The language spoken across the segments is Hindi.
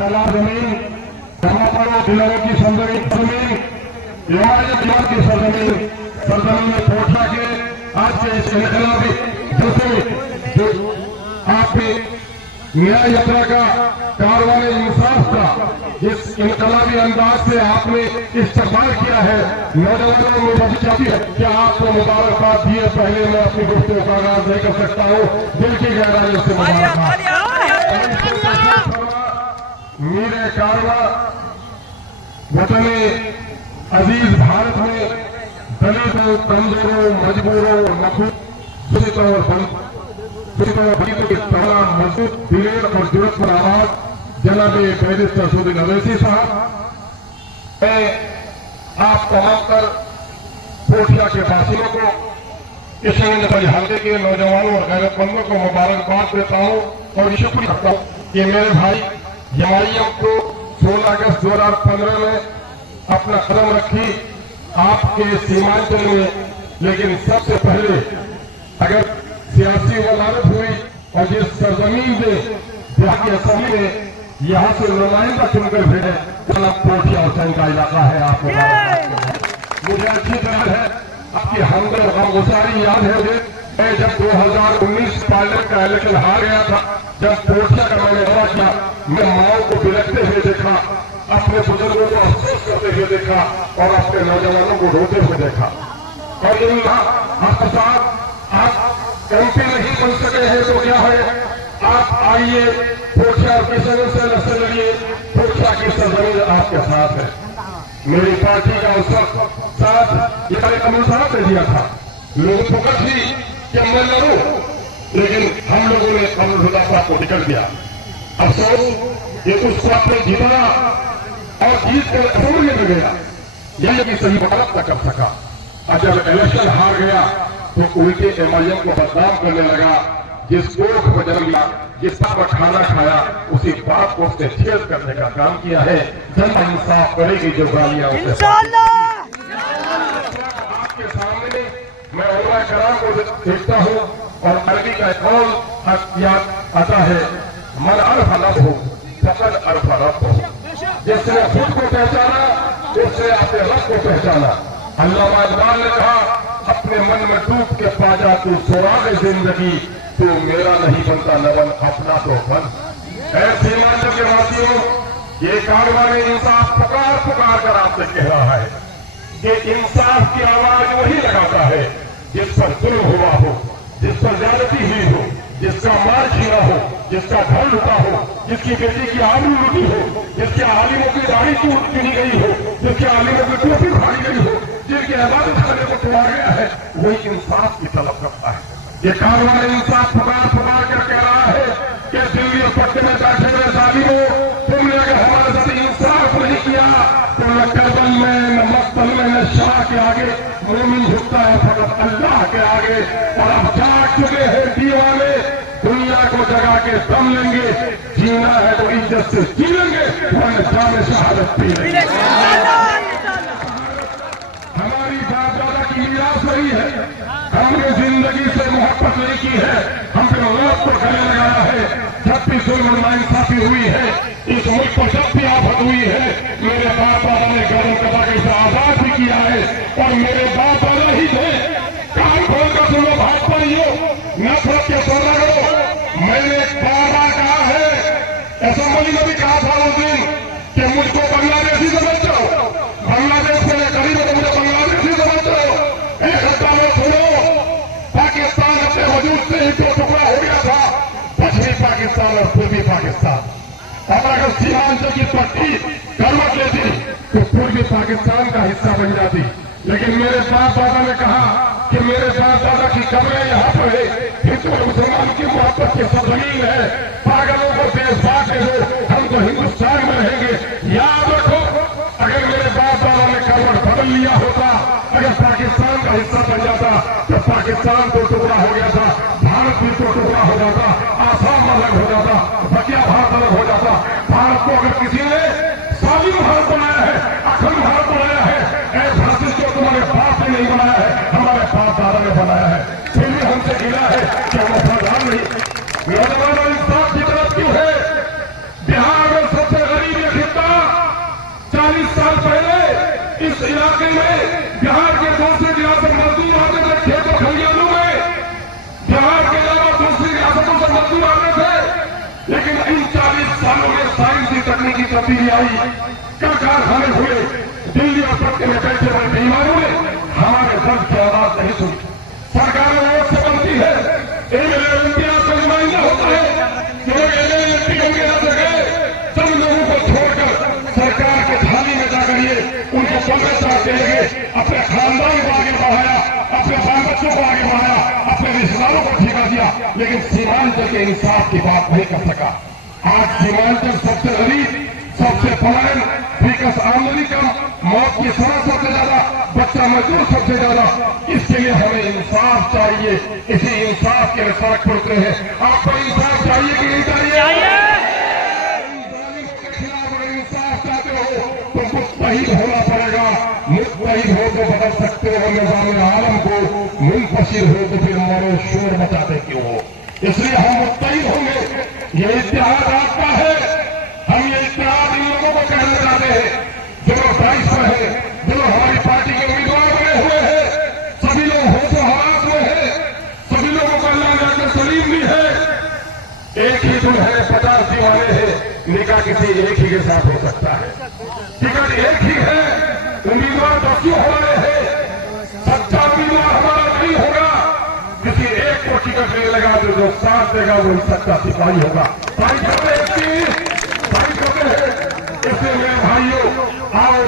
कला जमीन, जमापड़ों दिलों की सरजमीन, की सरजमीन, सरजमीन पोठा के आज के इस इनकलाबी जो आपकी न्याय यात्रा का कारवान इंसाफ का जिस इनकलाबी अंदाज से आपने इस्तेमाल किया है, नौजवानों में बची चाहती है कि आपको मुबारकबाद दिए पहले मैं अपनी गुफ्तगू का आगाज नहीं कर सकता हूँ। दिल की गहराई से मुबारकबाद। मीरे कारवा वतने अजीज भारत में दलितों, कमजोरों, मजबूरों, नखूसों और की तमाम मजबूत दिलेर और जुर्रत पर आवाज जनाब बैरिस्टर सूदी अवैसी साहब, मैं आप तमाम कर कोठिया के बासियों को, किशनगंज हल्के के नौजवानों और गैरतमंदों को मुबारकबाद देता हूँ और शुक्रिया करता हूँ कि मेरे भाई जमाइयों को 16 अगस्त 2015 में अपना कदम रखी आपके सीमांचल में। लेकिन सबसे पहले अगर सियासी वजारत हुई और जिस सरजमीन से के असली में यहाँ से नुमाइंदा चुनकर भेजे कोठिया हुसैन का इलाका है। आप मुझे अच्छी तरह है आपकी हमद और गमगुसारी याद है मुझे, मैं जब 2019 पार्लियामेंट का इलेक्शन हार गया था, जब कोठिया का मैंने दौरा किया, मैं माओ को बिलखते हुए देखा, अपने बुजुर्गों को अफसोस करते हुए देखा और अपने नौजवानों को रोते हुए देखा। और आपके साथ आप एमपी नहीं बन सके हैं तो क्या है, आप आइए कोठिया और किशनगंज से लड़ते लड़िए, कोठिया की सरजमीन आपके साथ है। मेरी पार्टी का उस वक्त साथ ये कमल साहब ने दिया था, लोग फोकस थी कि मैं लड़ूं, लेकिन हम लोगों ने कमल हुदा साहब को टिकट दिया। अफसोस ये उसको आपने जीता और जीत कर असूल में गया, यह भी सही बात न कर सका। और जब इलेक्शन हार गया तो उल्टे एमआईएम को बदनाम करने लगा, जिस कोख को जन्म लिया, जिस पर खाना खाया, उसी बात को उसने छेद करने का काम किया है। जनता इंसाफ करेगी जो गालियां उसे। आपके सामने मैं उलमा कराम को देखता हूँ और अरबी का कौल याद आता है, मन अरफ लब हो फकद अरफ रब हो। जिसने खुद को पहचाना उसने अपने रब को पहचाना। अल्लामा इकबाल ने कहा, अपने मन में डूब के पा जा तू सुराग जिंदगी, तू मेरा नहीं बनता न बन अपना तो बन। ऐसे हिमाचल के वासियों, ये कारवान इंसाफ पुकार पुकार कर आपसे कह रहा है कि इंसाफ की आवाज वही लगाता है जिस पर जुल्म हुआ हो, जिस पर ज्यादती हुई हो, जिसका मार छीना हो, जिसका घर लुटा हो, जिसकी बेटी की आबरू लुटी हो, जिसके आलिमों की दाढ़ी चुनी गई हो, जिसके आलिमों की टोपी फाड़ी गई हो, जिनकी इबादत करने को तोड़ा गया है, वही इंसाफ की तलब करता है। ये कारवान इंसाफ पुकार पुकार कर कह रहा है कि दिल्ली और पट्टे में बैठे हुए जालिमों, तुमने अगर हमारे साथ इंसाफ नहीं किया तो न करबल में, न मक्तल में, न शाह के आगे मोमिन झुकता है फकत अल्लाह के आगे। और अब जाग चुके हैं दीवाने, दुनिया को जगा के दम लेंगे, जीना है तो इज्जत से जी लेंगे, वरना जान शहादत पी लेंगे। हमारी बाप दादा की मीरास रही है, हमने जिंदगी से मोहब्बत नहीं की है, हमने मौत को गले लगाया है। जब भी जुल्म नाइंसाफी हुई है, इस मुल्क पर जब भी आफत हुई है, मेरे बाप दादा ने गरम कदा के इसे आजाद भी किया है। और मेरे बाप दादा ही थे, कान खोल कर सुनो भाजपाइयों, नफरत के सौदा करो। मैंने बार कहा है, असेंबली में भी कहा था उस दिन कि मुझको बांग्लादेशी समझ जाओ, बांग्लादेश से करीब तो मुझे बांग्लादेशी समझ जाओ। एक हफ्ता में सुनो, पाकिस्तान अपने वजूद से ही तो टुकड़ा हो गया था, पश्चिमी पाकिस्तान और पूर्वी पाकिस्तान। और अगर सीमांचल की पट्टी करवट लेती तो पूर्वी पाकिस्तान का हिस्सा बन जाती। लेकिन मेरे बाप दादा ने कहा कि मेरे बाप दादा की कब्रें यहाँ पर है, हिंदू और मुसलमान की मोहब्बत की सरजमीन है, पागलों को देशभाग दे दो, हम तो हिंदुस्तान में रहेंगे। याद रखो, अगर मेरे बाप दादा ने करवट बदल लिया होता, अगर पाकिस्तान का हिस्सा बन जाता तो पाकिस्तान तो टुकड़ा हो गया था, भारत भी तो टुकड़ा हो जाता, आसाम अलग हो जाता, बकिया भारत अलग हो जाता। भारत को अगर किसी ने स्वाधीन भारत बनाया है, अखंड भारत बनाया है, ऐसा को तुम्हारे बाप ने नहीं बनाया है, हमारे बाप दादा ने बनाया है। फिर भी हमसे गिला है कि हम वफादार नहीं। नौजवानों इंसाफ की तरफ क्यों है? बिहार में सबसे इस इलाके में बिहार के दूसरे रियासत मजदूर आते थे खेतों खलियानों में, बिहार के अलावा दूसरी रियासतों से मजदूर आते थे। लेकिन इन 40 सालों में साइंसी तकनीकी तब्दीली आई, कारखाने हुए, दिल्ली और पटने में बैठे बड़े बेईमानों ने हमारे दर्द की आवाज नहीं सुनी। सरकारें वोट से बनती है, एमएलए इम्तियाज का नुमाइंदा होता है, जो लोग एमएलए एमपी के यहाँ से गए, सब लोगों को छोड़कर सरकार के थाली में जाकर ये उनको पकड़ चाहते लगे, अपने खानदान को आगे बढ़ाया, अपने बाल बच्चों को आगे बढ़ाया, अपने रिश्तेदारों को ठेका दिया, लेकिन सीमांचल के इंसाफ की बात नहीं कर सका। आज सीमांचल सबसे गरीब, सबसे पलायन, विकास आमदनी कम, मौत की सजा सबसे ज्यादा, बच्चा मजदूर सबसे ज्यादा। इसके लिए हमें इंसाफ चाहिए, इसी इंसाफ के लिए सड़क पर उतरे हैं। आपको इंसाफ चाहिए कि नहीं चाहिए? के खिलाफ अगर इंसाफ चाहते हो तो मुस्तहिद होना पड़ेगा। मुस्तहिद हो तो बदल सकते हो निजाम आलम को, मुनफसिर हो तो फिर मरो शोर मचाते क्यों हो। इसलिए हम मुस्तहिद होंगे। ये इत्तेहाद आपका है, हम ये इत्तेहाद इन लोगों को कहना चाहते हैं जो लोग राइस पर है, जो लोग हमारी पार्टी के उम्मीदवार बने हुए हैं, सभी लोग होशो हवास में है, सभी लोगों को अल्लाह ने अकल सलीम भी है। एक ही दुल्हन है, 50 दीवाने हैं, निकाह किसी एक ही के साथ हो सकता है, टिकट एक ही है, उम्मीदवार 10 हमारे हैं, सच्चा उम्मीदवार हमारा नहीं होगा। किसी एक को टिकट नहीं लगा तो जो साथ देगा वो सच्चा सिपाही होगा। भाई करते हैं, इसलिए मेरे भाइयों आओ,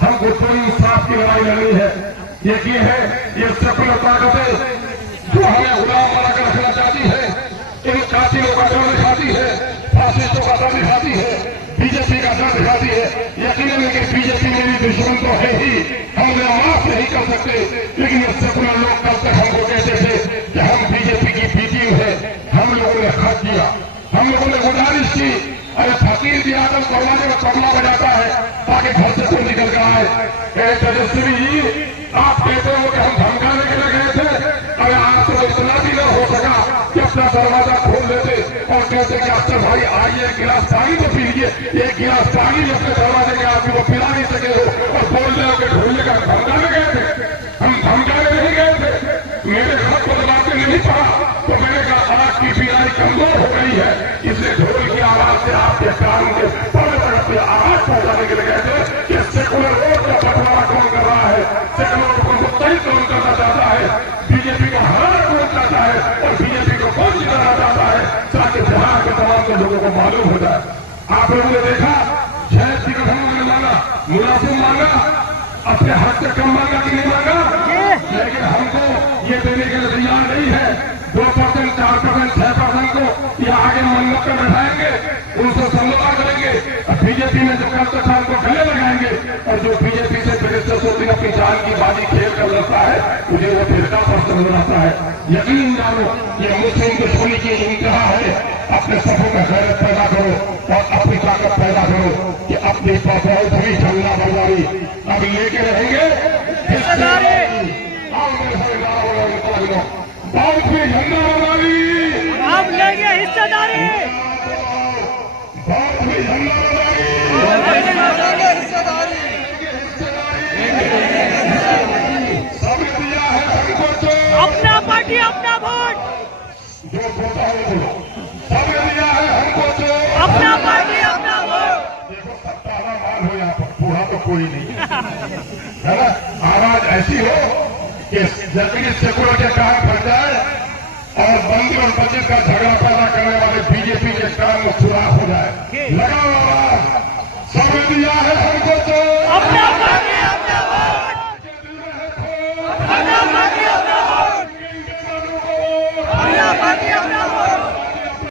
हमको तो इंसाफ की लड़ाई लड़नी है। ये है ये सेकुलर ताकतें जो हमें गुलाम बनाकर रखना चाहती है, इन कातिलों का डर दिखाती है, फासिस्टों का डर दिखाती है, बीजेपी का डर दिखाती है। यकीनन लेकिन बीजेपी मेरी दुश्मन तो है ही, हम उन्हें माफ नहीं कर सकते। लेकिन ये सेकुलर लोग कल तक हमको कहते थे कि हम बीजेपी की बी टीम है। हम लोगों ने खत दिया, हम लोगों ने गुजारिश की, अरे फकीर भी आदम दरवाजे में तबला बजाता है ताकि घर से कोई निकल कर आए। तेजस्वी जी आप कहते हो कि हम धमकाने के लिए गए थे, अरे आप तो इतना भी न हो सका कि अपना दरवाजा खोल देते और कहते कि अक्सर भाई आइए एक गिलास पानी तो पी लीजिए। एक गिलास पानी अपने दरवाजे के आदमी को पिला नहीं सके हो और बोल रहे कि ढूंढने का धमकाने गए थे। हम धमकाने नहीं गए थे, मेरे खत को दबाते नहीं पड़ा तो मैंने कहा आपकी पीलाई कमजोर हो गई है, इसलिए ढोल की आवाज से आपके कान के पड़े तरफ से आवाज पहुंचाने के लिए गए थे कि सेकुलर वोट का बंटवारा कौन कर रहा है, सेकुलर को मुस्तहिद कौन करना चाहता है, बीजेपी को हराना कौन चाहता है और बीजेपी को कौन जिताना चाहता है, ताकि बिहार के तमाम के लोगों को मालूम हो जाए। आप लोगों ने देखा शहद की कथम ने मांगा, मुनासिब मांगा, अपने हाथ से कम मांगा कि नहीं मांगा, लेकिन हमको ये देने के लिए तैयार नहीं है। 2%, 4%, 6% को ये आगे मन्नत में बैठाएंगे, उनसे समझौता करेंगे। बीजेपी ने जो कल तक उनको गले लगाएंगे और जो बीजेपी से फिर सोचती अपनी जान की बाजी खेल कर लड़ता है, मुझे वो फिरका पर नजर आता है। यकीन जानो ये मुस्लिम दुश्मनी की इंतहा है। अपने सफों में गैरत पैदा करो और अपनी ताकत पैदा करो कि अपनी बहुत भी झंडा बरदारी अब लेके रहेंगे। बहुत भी झंडा बरदारी हम लेंगे, हिस्सेदारी बहुत भी झंडा बरदारी सब दिया है हमको तो अपना पार्टी अपना वोट, जो बोलता है बोलो, सब दिया है हमको तो अपना पार्टी अपना वोट। देखो सत्ता मान हो यहाँ पर, बूढ़ा तो कोई नहीं है ना। आवाज ऐसी हो कि जल्दी सेकुलर के काम बढ़ जाए और बंदी और बचत का झगड़ा पैदा करने वाले बीजेपी के काम में सुराख हो जाए। लगाओ आवाज, सब दिया है हमको तो